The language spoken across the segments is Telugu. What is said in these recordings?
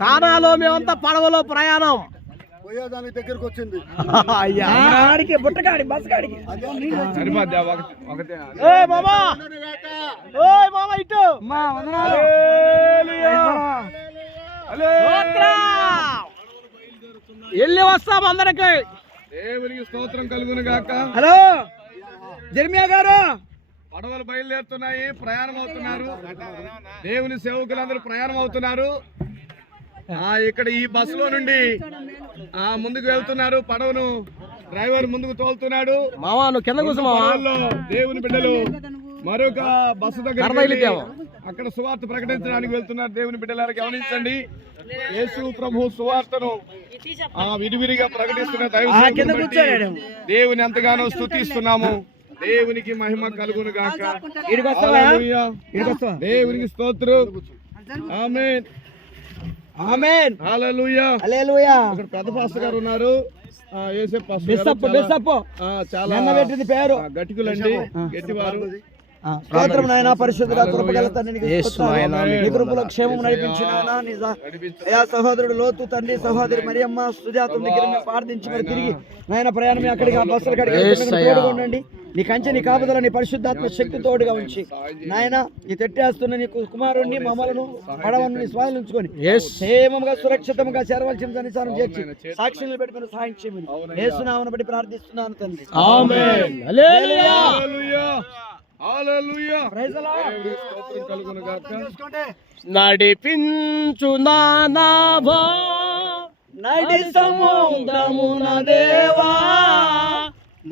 కానాలో మేమంతా పడవలో ప్రయాణం పోయేదానికి దగ్గరకు వచ్చింది. ఇటు వెళ్ళి వస్తాం అందరికి. దేవునికి స్తోత్రం కలుగును గాక. హలో జర్మియా గారు, పడవలు బయలుదేరుతున్నాయి, ప్రయాణం అవుతున్నారు. దేవుని సేవకులందరూ ప్రయాణం అవుతున్నారు. ఇక్కడ ఈ బస్సులో నుండి ముందుకు వెళ్తున్నారు. పడవను డ్రైవర్ ముందుకు తోలుతున్నాడు. మావా నువ్వు కింద కూర్చోమావా. దేవుని బిడ్డలు మరొక బస్సు దగ్గర అక్కడ సువార్త ప్రకటించడానికి వెళ్తున్నారు. దేవుని బిడ్డలారా గమనించండి, యేసు ప్రభు సువార్తను విడివిడిగా ప్రకటిస్తున్న దేవుని ఎంతగానో స్తుతిస్తున్నాము. దేవునికి మహిమ కలుగును గాక. దేవునికి స్తోత్రం. ఆమేన్ ఆమేన్ హల్లెలూయా హల్లెలూయా. ఇక్కడ పెద్ద పాస్టర్ గారు ఉన్నారు. చాలా పెట్టింది పేరు గట్టికులండి, గట్టివారు. స్తోత్రం నాయనా, పరిశుద్ధుడా, కృపగల తండ్రి, నీ కృపలో క్షేమం నడిపించిన అయా సహోదరుడు లోతు తండ్రి, సహోదరి మరియమ్మ సుజాతం దగ్గర మేము ప్రార్థించి మరి తిరిగి నాయన ప్రయాణం అక్కడికి ఆ బస్సుల కాడికి ఉండండి. నీ కంచె, నీ కాపుదల, నీ పరిశుద్ధాత్మ శక్తి తోడుగా ఉంచి నాయన ఈ తెట్టేస్తున్న నీ కుమారుణ్ణి మమ్మలను పడవను నీ స్వాధీనించుకొని క్షేమంగా సురక్షితంగా చేరవలసిన సన్నిధానం చేర్చి సాక్షులు పెట్టుకుని సహాయం చేయమని యేసునామమును బట్టి ప్రార్థిస్తున్నాను తండ్రి. ఆమేన్ హల్లెలూయా హల్లెలూయా. నడిపించు నానావా నడి సముద్రమున దేవా,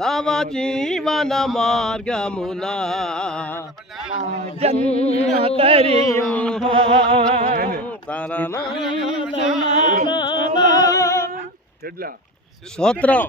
నవ జీవన మార్గమున స్తోత్రం.